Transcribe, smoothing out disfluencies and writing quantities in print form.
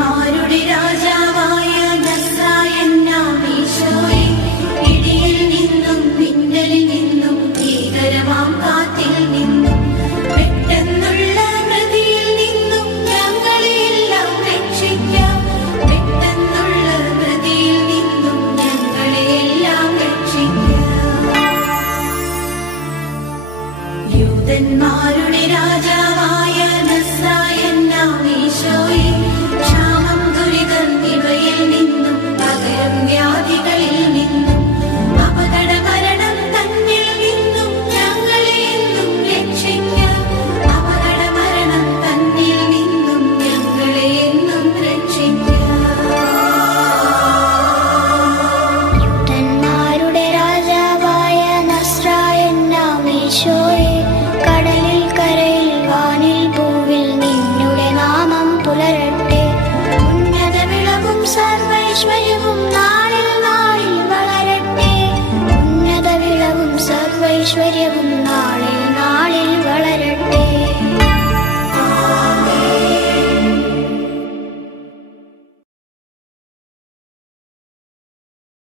യൂതന്മാരുടെ രാജാവായ നസ്രായനാമീശോയെ, ഇടിയിൽ നിന്നും മിന്നലിൽ നിന്നും ഭീകരമാം കാറ്റിൽ നിന്നും പെട്ടെന്നുള്ള മൃതിയിൽ നിന്നും ഞങ്ങളെയെല്ലാം രക്ഷിക്കാം. പെട്ടെന്നുള്ള മൃതിയിൽ നിന്നും ഞങ്ങളെയെല്ലാം രക്ഷിക്കാം. യൂതന്മാരുടെ രാജാവായ നസ്രായനാമീശോയെ, ക്ഷാമം ദുരിതം ഇവയിൽ നിന്നും പകരം വ്യാധികളിൽ നിന്നും അപകട മരണം തന്നിൽ നിന്നും ഞങ്ങളെ എന്നും രക്ഷിക്കാം. അപകട മരണം തന്നിൽ നിന്നും ഞങ്ങളെ എന്നും രക്ഷിക്കാം. യൂതന്മാരുടെ രാജാവായ നസ്രായനാമീശോയെ, കടലിൽ കരയിൽ വാനിൽ ഭൂവിൽ നിന്നുടെ നാമം പുലരട്ടെ. ഉന്നത വിളവും സർവൈശ്വര്യവും നാളിൽ നാളിൽ വളരട്ടെ. ഉന്നത വിളവും സർവൈശ്വര്യവും നാളിൽ നാളിൽ വളരട്ടെ.